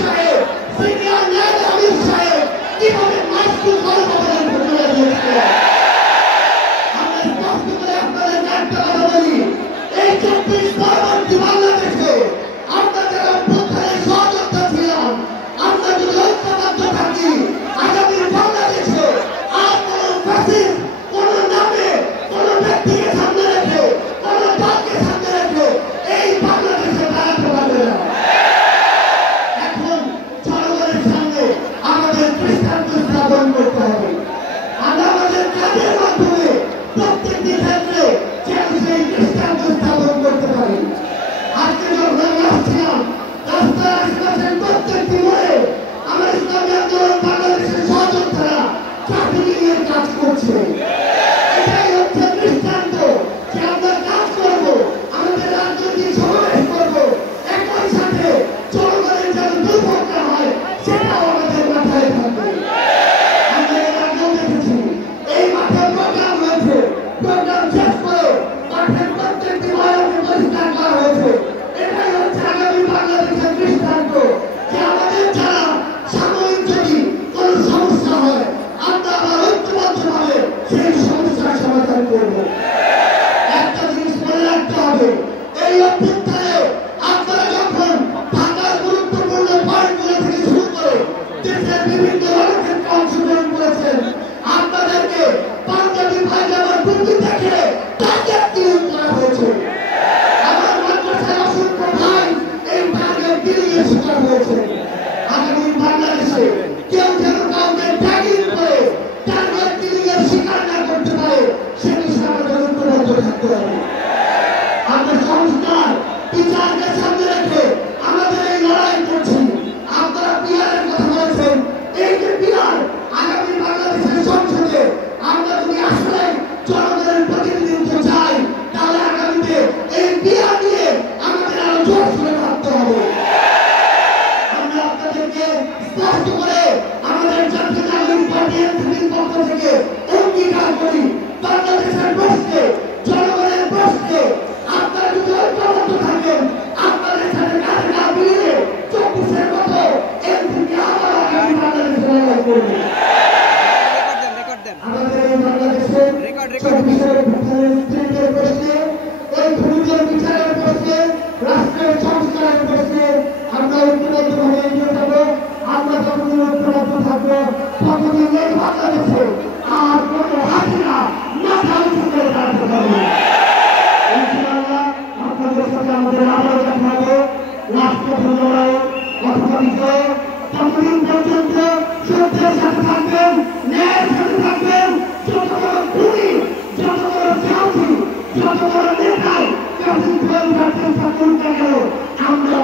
সাহেব সিনিয়র ন্যায় আমির সাহেব কিভাবে মাস্কু কলকাতার ঘটনা দিয়েছিল আমরা স্পষ্ট করে আপনাদের একটা কথা বলি এই 24 পরবর্তী বাংলাদেশে আমরা যারা প্রধানের সহযোদ্ধা ছিলাম আমরা যদি ঐক্যবদ্ধ থাকি আগামী বাংলাদেশে আর কোনো ফ্যাসিস্ট কোনো নামে কোনো ব্যক্তিকে সামনে রেখে কোনো দলকে সামনে রেখে এই বাংলাদেশে দাঁড়াতে পারবে না এখন জনগণের সামনে আমাদের দৃষ্টান্ত স্থাপন করতে হবে আমরা আমাদের কাজের মাধ্যমে প্রত্যেকটি ক্ষেত্রে যেন সেই দৃষ্টান্ত স্থাপন করতে পারি আজকে যখন আমি আসছিলাম রাস্তার আশেপাশের প্রত্যেকটি মোড়ে আমার ইসলামী আন্দোলন বাংলাদেশের সহযোদ্ধারা ট্রাফিকিংয়ের কাজ করছে এটাই হচ্ছে দৃষ্টান্ত যে আমরা কাজ করবো আমাদের রাজনৈতিক সমাবেশ করবো একই সাথে জনগণের যেন দুর্ভোগ না হয় সেটাও আমাদের মাথায় থাকবে আমরা এর আগেও দেখেছি এই মাঠে প্রোগ্রাম হয়েছে প্রোগ্রাম শেষ করে মাঠের প্রত্যেকটি ময়দানে পরিষ্কার করা হয়েছে এটাই হচ্ছে আগামী বাংলাদেশের দৃষ্টান্ত যে আমাদের যারা সাময়িক যদি কোনো সমস্যা হয় আমরা আবার ঐক্যবদ্ধভাবে সেই সমস্যার সমাধান করবো একটা জিনিস মনে রাখতে হবে এই অভ্যুত্থানে আপনারা যখন ঢাকার গুরুত্বপূর্ণ পয়েন্টগুলো থেকে শুরু করে দেশের বিভিন্ন রণক্ষেত্রে অংশগ্রহণ করেছেন আপনাদেরকে পাঞ্জাবি পায়জামার টুপি দেখে টার্গেট কিলিং করা হয়েছে আমার মাদ্রাসার অসংখ্য ভাই এই টার্গেট কিলিং এর শিকার হয়েছে আগামী বাংলাদেশে কেউ যেন কাউকে ট্যাগিং করে টার্গেট কিলিং এর শিকার না করতে পারে সে বিষয়ে আমাদের ঐক্যবদ্ধ থাকতে হবে আমরা সংস্কার বিচারকে সামনে রেখে আমাদের এই লড়াই করছি আপনারা পিয়ারের কথা বলেছেন এই যে পিয়ার আগামী বাংলাদেশের সংসদে আমরা যদি আসলে জনগণের প্রতিনিধিত্ব চাই তাহলে আগামীতে এই পিয়ার নিয়ে আমাদের আরো জোর করে ভাবতে হবে আমরা আপনাদেরকে স্পষ্ট করে আমাদের জাতীয় নাগরিক পার্টি এনসিপির পক্ষ থেকে অঙ্গীকার করি বাংলাদেশের প্রশ্নে জনগণের প্রশ্নে আপনারা যদি ঐক্যবদ্ধ থাকেন আপনাদের সাথে কাঁধে কাঁধ মিলিয়ে 24-এর মতো এনসিপি আবার আগামী বাংলাদেশে লড়াই করবে আমাদের এই বাংলাদেশের 24-এর ভোটারের প্রশ্নে ওই খুনিদের বিচারের প্রশ্নে রাষ্ট্রের সংস্কারের প্রশ্নে আমরা ঐক্যবদ্ধভাবে এগিয়ে যাব আমরা যতদিন ঐক্যবদ্ধ থাকবো ততদিন এই বাংলাদেশে আর কোনো হাসিনা মাথা উঁচু করে দাঁড়াতে পারবে ইনশাআল্লাহ আপনাদের সাথে আমাদের আবার দেখা হবে রাষ্ট্রপতি লড়াই অথবা বিষয়ে ততদিন পর্যন্ত সত্যের সাথে থাকবেন ন্যায়ের সাথে থাকবেন যত বড় খুনি যত বড় সাহসী যত বড় নেতাই কাছে থাকুন না কেন আমরা